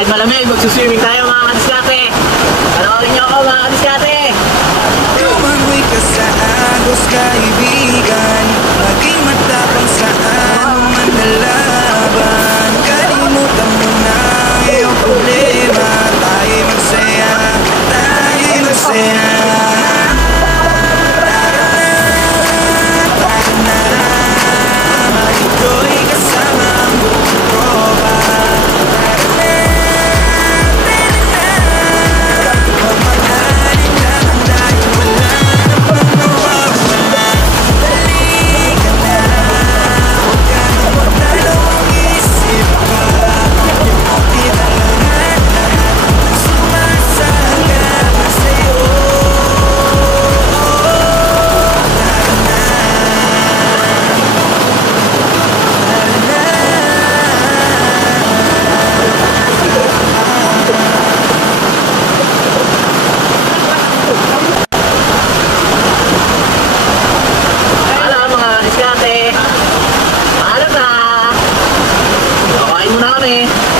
kahit malamig, magsuswimming tayo mga kadiskate. Panoorin niyo ako mga kadiskate. Lumangoy ka sa agos kaibigan, maging matapang saan man nalaban. Kalimutan mo na iyong problema, tayo magsaya, tayo magsaya. Paalam na! Kakain muna kami.